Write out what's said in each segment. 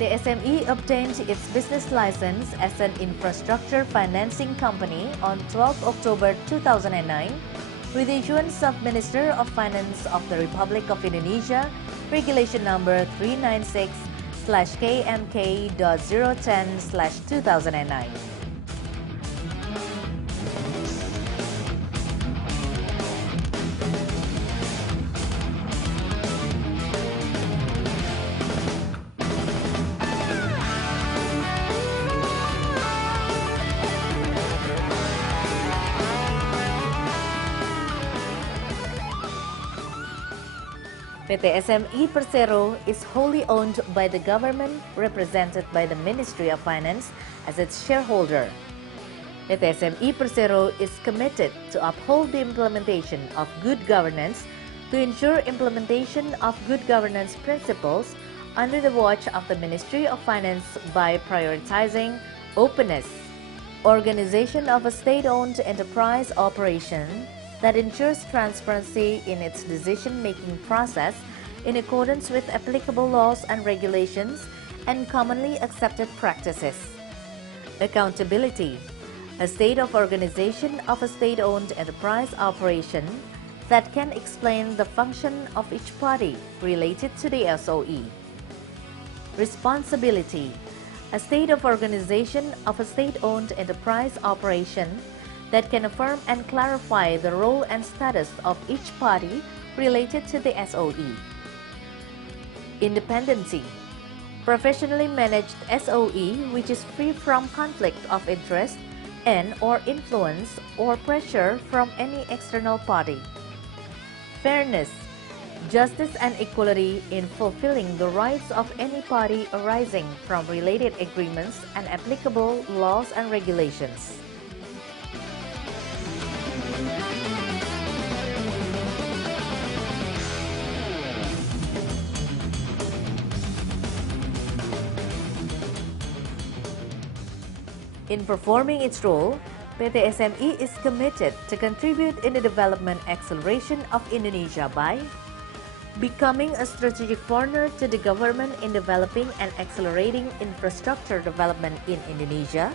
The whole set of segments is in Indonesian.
PT SMI obtained its business license as an infrastructure financing company on 12 October 2009 with the issuance of Minister of Finance of the Republic of Indonesia, Regulation Number 396/KMK.010/2009. PT SMI Persero is wholly owned by the government, represented by the Ministry of Finance as its shareholder. PT SMI Persero is committed to uphold the implementation of good governance to ensure implementation of good governance principles under the watch of the Ministry of Finance by prioritizing openness, organization of a state-owned enterprise operation that ensures transparency in its decision-making process in accordance with applicable laws and regulations and commonly accepted practices. Accountability, a state of organization of a state-owned enterprise operation that can explain the function of each party related to the SOE. Responsibility, a state of organization of a state-owned enterprise operation that can affirm and clarify the role and status of each party related to the SOE. Independency, professionally managed SOE which is free from conflict of interest and or influence or pressure from any external party. Fairness, justice and equality in fulfilling the rights of any party arising from related agreements and applicable laws and regulations. In performing its role, PT SMI is committed to contribute in the development acceleration of Indonesia by becoming a strategic partner to the government in developing and accelerating infrastructure development in Indonesia,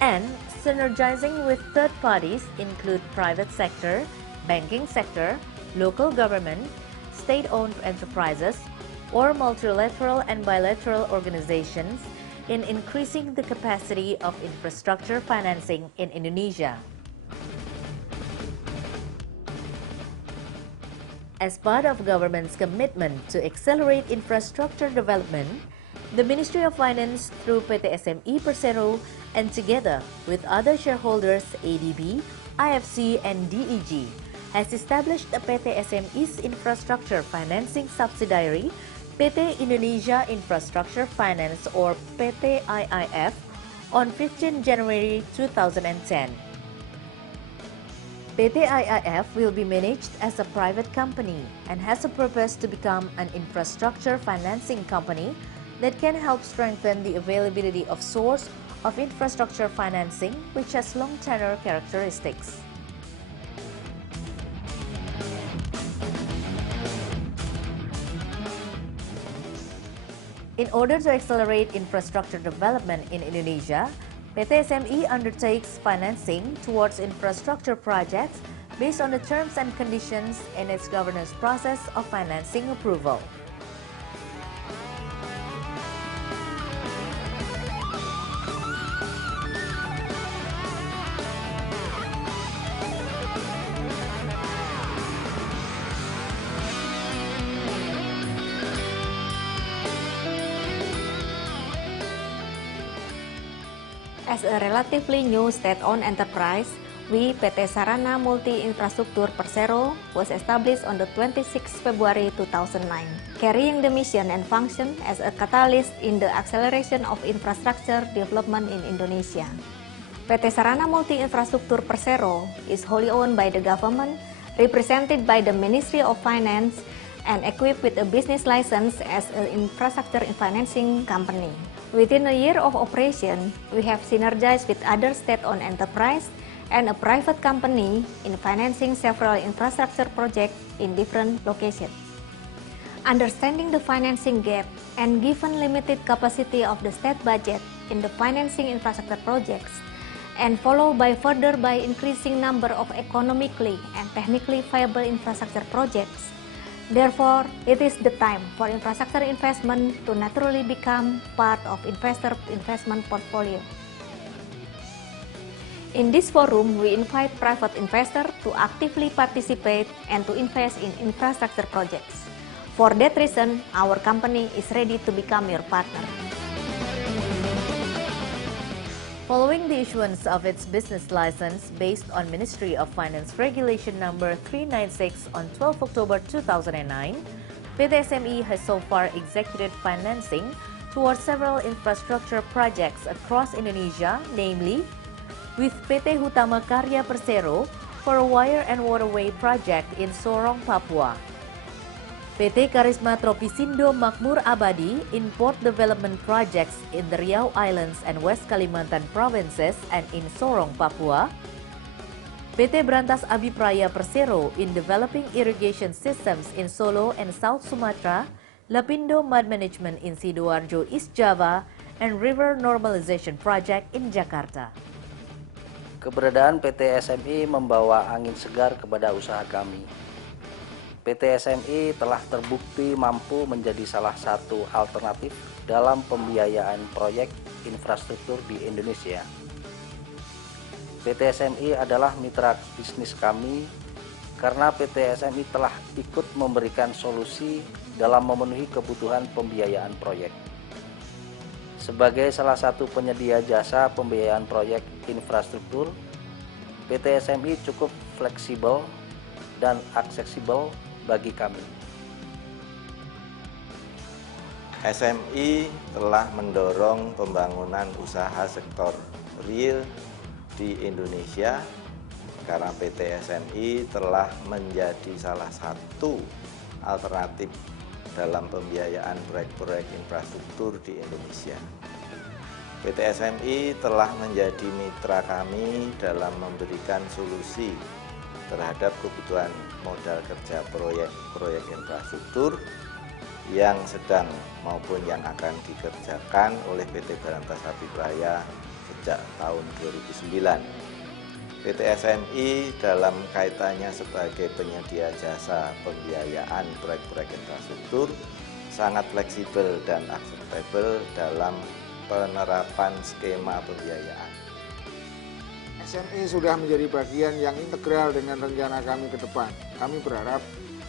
and synergizing with third parties include private sector, banking sector, local government, state-owned enterprises, or multilateral and bilateral organizations in increasing the capacity of infrastructure financing in Indonesia. As part of government's commitment to accelerate infrastructure development, the Ministry of Finance through PT SMI Persero and together with other shareholders ADB, IFC and DEG has established a PT SMI's infrastructure financing subsidiary PT Indonesia Infrastructure Finance or PT IIF on 15 January 2010. PT IIF will be managed as a private company and has a purpose to become an infrastructure financing company that can help strengthen the availability of source of infrastructure financing which has long tenure characteristics. In order to accelerate infrastructure development in Indonesia, PT SMI undertakes financing towards infrastructure projects based on the terms and conditions in its governance process of financing approval. As a relatively new state-owned enterprise, we, PT Sarana Multi-Infrastruktur Persero, was established on the 26th February 2009, carrying the mission and function as a catalyst in the acceleration of infrastructure development in Indonesia. PT Sarana Multi-Infrastruktur Persero is wholly owned by the government, represented by the Ministry of Finance, and equipped with a business license as an infrastructure financing company. Within a year of operation, we have synergized with other state-owned enterprise and a private company in financing several infrastructure projects in different locations. Understanding the financing gap and given limited capacity of the state budget in the financing infrastructure projects, and followed by further by increasing number of economically and technically viable infrastructure projects. Therefore, it is the time for infrastructure investment to naturally become part of investor investment portfolio. In this forum, we invite private investors to actively participate and to invest in infrastructure projects. For that reason, our company is ready to become your partner. Following the issuance of its business license based on Ministry of Finance Regulation number 396 on 12 October 2009, PT SMI has so far executed financing towards several infrastructure projects across Indonesia, namely with PT Hutama Karya Persero for a wire and waterway project in Sorong, Papua. PT Karisma Tropisindo Makmur Abadi in port development projects in the Riau Islands and West Kalimantan provinces and in Sorong, Papua. PT Brantas Abipraya Persero in developing irrigation systems in Solo and South Sumatra, Lapindo Mud Management in Sidoarjo, East Java, and River Normalization Project in Jakarta. Keberadaan PT SMI membawa angin segar kepada usaha kami. PT SMI telah terbukti mampu menjadi salah satu alternatif dalam pembiayaan proyek infrastruktur di Indonesia. PT SMI adalah mitra bisnis kami karena PT SMI telah ikut memberikan solusi dalam memenuhi kebutuhan pembiayaan proyek. Sebagai salah satu penyedia jasa pembiayaan proyek infrastruktur, PT SMI cukup fleksibel dan aksesibel bagi kami. SMI telah mendorong pembangunan usaha sektor real di Indonesia karena PT SMI telah menjadi salah satu alternatif dalam pembiayaan proyek-proyek infrastruktur di Indonesia. PT SMI telah menjadi mitra kami dalam memberikan solusi terhadap kebutuhan modal kerja proyek-proyek infrastruktur yang sedang maupun yang akan dikerjakan oleh PT Brantas Abipraya sejak tahun 2009. PT SMI dalam kaitannya sebagai penyedia jasa pembiayaan proyek-proyek infrastruktur sangat fleksibel dan akseptabel dalam penerapan skema pembiayaan. SMI sudah menjadi bagian yang integral dengan rencana kami ke depan. Kami berharap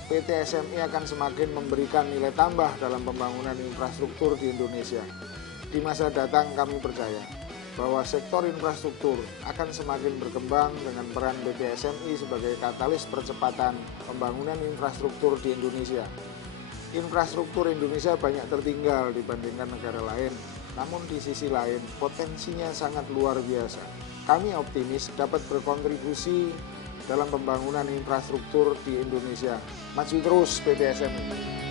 PT SMI akan semakin memberikan nilai tambah dalam pembangunan infrastruktur di Indonesia. Di masa datang kami percaya bahwa sektor infrastruktur akan semakin berkembang dengan peran PT SMI sebagai katalis percepatan pembangunan infrastruktur di Indonesia. Infrastruktur Indonesia banyak tertinggal dibandingkan negara lain, namun di sisi lain potensinya sangat luar biasa. Kami optimis dapat berkontribusi dalam pembangunan infrastruktur di Indonesia. Maju terus PT SMI.